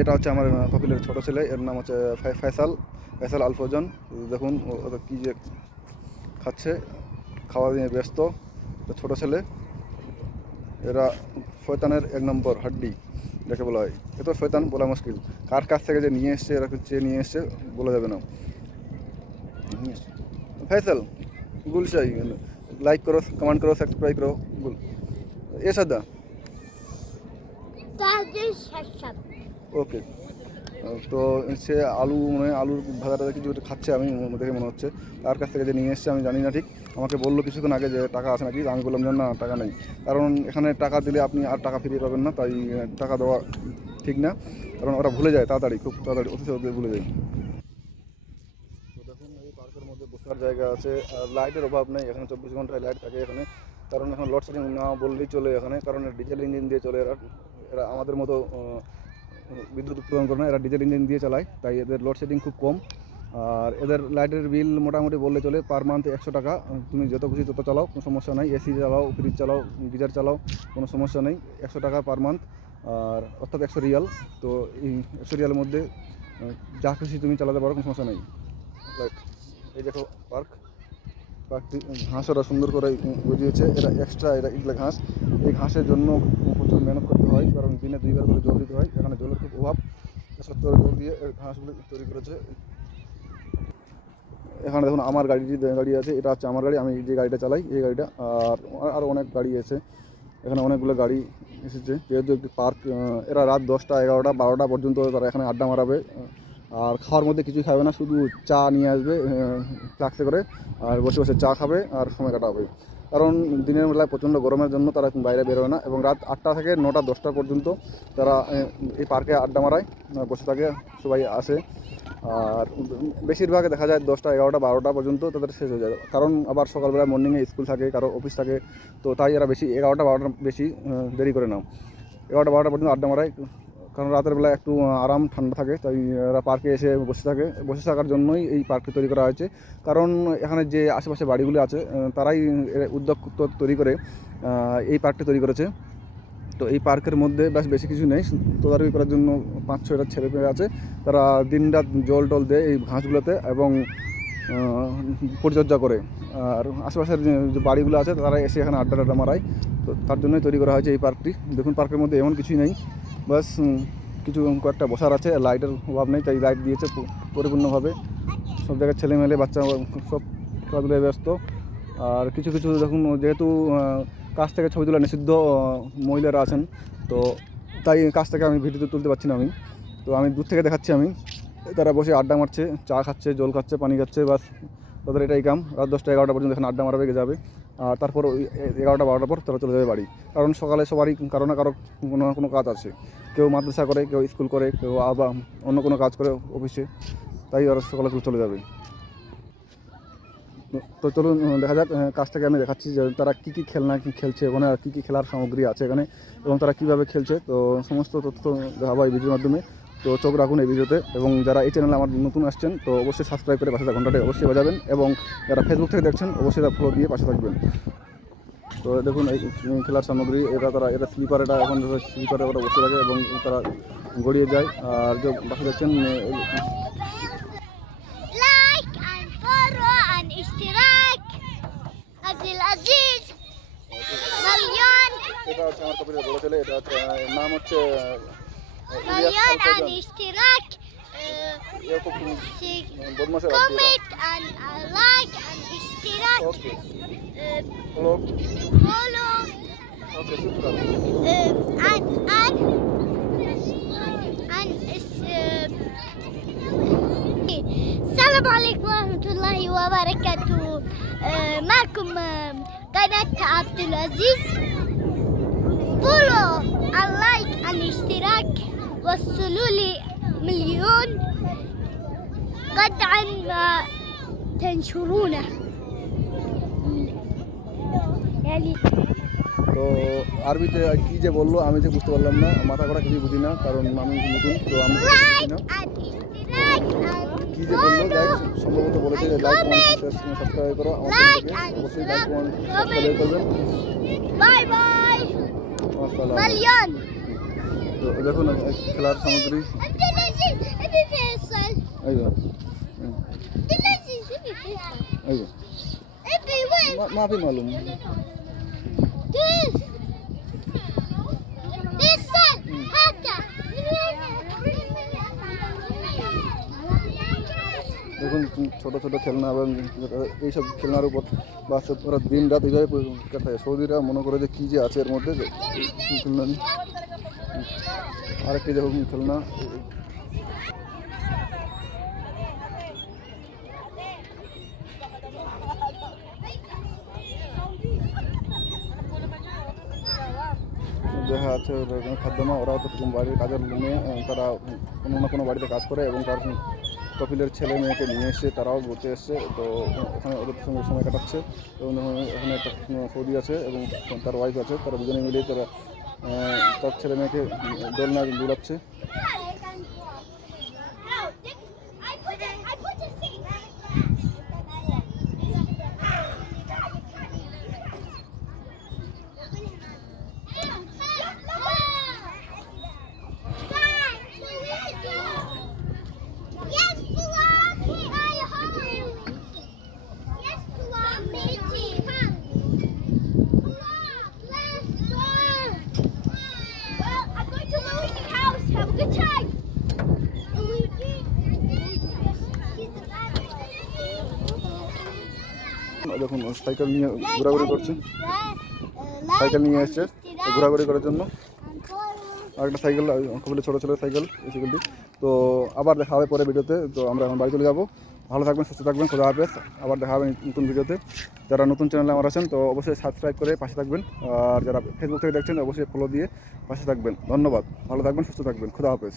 এটা হচ্ছে আমার কপিলের ছোট ছেলে, এর নাম হচ্ছে ফয়সাল আল ফৌজন। দেখুন ওটা কী যে খাচ্ছে, খাওয়া নিয়ে ব্যস্ত। ছোট ছেলে, এরা শয়তানের 1 নম্বর হাড্ডি যাকে বলা হয়। এত শয়তান বলা মুশকিল, কার কাছ থেকে যে নিয়ে এসছে, এরা চেয়ে নিয়ে এসছে বলা যাবে না। ফয়সাল গুলশাই, লাইক করো, কমেন্ট করো, সাবস্ক্রাইব করো। এ সাদা ওকে। তো সে আলুর ভাজাটা কিছু খাচ্ছে, আমি দেখে মনে হচ্ছে। তার কাছ থেকে যে নিয়ে এসছে আমি জানি না ঠিক। আমাকে বললো কিছুক্ষণ আগে যে টাকা আছে নাকি, আমি বললাম যে না টাকা নেই, কারণ এখানে টাকা দিলে আপনি আর টাকা ফিরিয়ে পাবেন না, তাই টাকা দেওয়া ঠিক না, কারণ ওরা ভুলে যায় তাড়াতাড়ি, খুব তাড়াতাড়ি অফিসে ভুলে যায়। তো দেখুন এই পার্কের মধ্যে বসার জায়গা আছে, আর লাইটের অভাব নেই এখানে, 24 ঘন্টায় লাইট থাকে এখানে, কারণ এখন লোডশেডিং না বললেই চলে এখানে, কারণ ডিজেল ইঞ্জিন দিয়ে চলে এরা। এরা আমাদের মতো বিদ্যুৎ উৎপাদন করে না, এরা ডিজেল ইঞ্জিন দিয়ে চালায়, তাই এদের লোডশেডিং খুব কম। আর এদের লাইটের বিল মোটামুটি বললে চলে পার মান্থ 100 টাকা। তুমি যত খুশি তত চালাও, কোনো সমস্যা নেই। এসি চালাও, ফ্রিজ চালাও, গিজার চালাও, কোনো সমস্যা নেই। 100 টাকা পার মান্থ, আর অর্থাৎ 100 রিয়াল। তো এই 100 রিয়ালের মধ্যে যা খুশি তুমি চালাতে পারো, কোনো সমস্যা নেই। রাইট, এই দেখো পার্কটি ঘাস ওরা সুন্দর করে বুঝিয়েছে। এরা এক্সট্রা এগুলো ঘাস, এই ঘাসের জন্য প্রচুর মেহনত করতে হয়, কারণ দিনে 2 বার করে জল দিতে হয়, এখানে জলের খুব অভাব। সত্তর জল দিয়ে ঘাসগুলো তৈরি করেছে। এখানে দেখুন আমার গাড়ি আছে, এটা হচ্ছে আমার গাড়ি, আমি যে গাড়িটা চালাই এই গাড়িটা। আর আরও অনেক গাড়ি আছে এখানে, অনেকগুলো গাড়ি এসেছে। যেহেতু একটি পার্ক, এরা রাত 10টা 11টা 12টা পর্যন্ত তারা এখানে আড্ডা মারাবে। আর খাওয়ার মধ্যে কিছুই খাবে না, শুধু চা নিয়ে আসবে ফ্লাক্সে করে, আর বসে বসে চা খাবে আর সময় কাটাবে। কারণ দিনের বেলায় প্রচণ্ড গরমের জন্য তারা বাইরে বেরোয় না, এবং রাত 8টা থেকে 9টা 10টা পর্যন্ত তারা এই পার্কে আড্ডা মারায়, বসে থাকে, সবাই আসে। আর বেশিরভাগ দেখা যায় 10টা 11টা 12টা পর্যন্ত তাদের শেষ হয়ে যায়, কারণ আবার সকালবেলা মর্নিংয়ে স্কুল থাকে, কারো অফিস থাকে। তো তাই এরা বেশি 11টা 12টা বেশি দেরি করে না, 11টা 12টা পর্যন্ত আড্ডা মারায়, কারণ রাতের বেলা একটু আরাম ঠান্ডা থাকে, তাই এরা পার্কে এসে বসে থাকার জন্যই এই পার্কটি তৈরি করা হয়েছে। কারণ এখানে যে আশেপাশে বাড়িগুলো আছে, তারাই উদ্যোগ তৈরি করে এই পার্কটি তৈরি করেছে। তো এই পার্কের মধ্যে বেশি কিছু নেই, তদারকি করার জন্য 5-6টা ছেলে পেয়ে আছে, তারা দিনরাত জল টল দেয় এই ঘাসগুলোতে, এবং পরিচর্যা করে। আর আশেপাশের যে বাড়িগুলো আছে তারা এসে এখানে আড্ডা মারায়। তো তার জন্যই তৈরি করা হয়েছে এই পার্কটি। দেখুন পার্কের মধ্যে এমন কিছুই নেই, বাস কিছু কয়েকটা বসার আছে, লাইটের অভাব নেই, তাই লাইট দিয়েছে পরিপূর্ণভাবে। সব জায়গায় ছেলেমেলে বাচ্চা সব খেলাধুলায় ব্যস্ত। আর কিছু দেখুন, যেহেতু কাছ থেকে ছবি তোলা নিষিদ্ধ, মহিলারা আছেন, তো তাই কাছ থেকে আমি ভিডিও তুলতে পারছি না আমি। তো আমি দূর থেকে দেখাচ্ছি, আমি তারা বসে আড্ডা মারছে, চা খাচ্ছে, জল খাচ্ছে, পানি খাচ্ছে, বাস তাদের এটাই কাম। রাত 10টা 11টা পর্যন্ত এখানে আড্ডা মারাবে যাবে, আর তারপর ওই 11টা 12টার পর তারা চলে যাবে বাড়ি। কারণ সকালে সবারই কারো না কারো কোনো কাজ আছে, কেউ মাদ্রাসা করে, কেউ স্কুল করে, কেউ আবার অন্য কোনো কাজ করে অফিসে, তাই ওরা সকালে চলে যাবে। তো চলুন দেখা যাক, কাছ থেকে আমি দেখাচ্ছি যে তারা কী খেলনা খেলছে ওখানে, আর কী খেলার সামগ্রী আছে এখানে, এবং তারা কীভাবে খেলছে। তো সমস্ত তথ্য দেখাবো এই ভিডিওর মাধ্যমে, তো চোখ রাখুন এই ভিডিওতে। এবং যারা এই চ্যানেলে আমার নতুন আসছেন, তো অবশ্যই সাবস্ক্রাইব করে পাশে ঘন্টাটা অবশ্যই বাজাবেন, এবং যারা ফেসবুক থেকে দেখছেন অবশ্যই তারা ফলো দিয়ে পাশে থাকবেন। তো দেখুন এই খেলার সামগ্রী, এটা স্লিপার, এটা এখন স্লিপারে ওরা বসে থাকে এবং তারা গড়িয়ে যায়। আর যে পাশে দেখছেন এটা হচ্ছে আমার কপিলের বড় ছেলে, এটা হচ্ছে নাম হচ্ছে السلام عليكم ورحمة الله وبركاته. معكم قناة عبد العزيز. فولو اللايك الاشتراك وصلوا لي 1,000,000 قطعا ما تنشرونه يعني। তো আরবিতে কী যে বললো আমি যে বুঝতে পারলাম না, মাথা করা কিছুই বুঝি না, কারণ আমি নতুন, তো আমি বুঝি না কী যে বললো। লাইক সম্ভবত বলেছে যে লাইক সাবস্ক্রাইব করো আমার চ্যানেলকে, অবশ্যই লাইক সাবস্ক্রাইব করবেন। Bye bye. আসসালাম। مليون। তো তো দেখুন খেলার সামগ্রী عبد العزيز ابي فيصل ايوه عبد العزيز ابي فيصل ايوه ابي وين ما في معلوم كيف فيصل هاكا من وين দেখুন ছোট ছোট খেলনা এবং এইসব খেলনার উপর বাচ্চারা দিন রাত এইভাবে কাটায়। সৌদিরা মনে করে যে কী যে আছে এর মধ্যে যে খেলনা নেই। আরেকটি দেখুন খেলনা দেখা যাচ্ছে খাদ্যমা। ওরাও তো বাড়ির কাজের মেয়ে, তারা কোনো না কোনো বাড়িতে কাজ করে এবং তার কপিলের ছেলে মেয়েকে নিয়ে এসে তারাও ঘুরতে এসছে। তো ওখানে ওদের সঙ্গে সময় কাটাচ্ছে এবং ওখানে একটা সৌদি আছে এবং তার ওয়াইফ আছে, তারা দুজনে মিলে তারা তার ছেলে মেয়েকে দোলনা দোলাচ্ছে। দেখুন সাইকেল নিয়ে ঘোরাঘুরি করছে, সাইকেল নিয়ে এসছে ঘোরাঘুরি করার জন্য। আরেকটা সাইকেল খুবই ছোটো ছোটো সাইকেল, এই সাইকেলটি। তো আবার দেখা হবে পরে ভিডিওতে। তো আমরা এখন বাড়ি চলে যাবো। ভালো থাকবেন, সুস্থ থাকবেন, খোদা হাফেজ। আবার দেখা হবে নতুন ভিডিওতে। যারা নতুন চ্যানেলে আমার আছেন তো অবশ্যই সাবস্ক্রাইব করে পাশে থাকবেন, আর যারা ফেসবুক থেকে দেখছেন অবশ্যই ফলো দিয়ে পাশে থাকবেন। ধন্যবাদ, ভালো থাকবেন, সুস্থ থাকবেন, খোদা হাফেজ।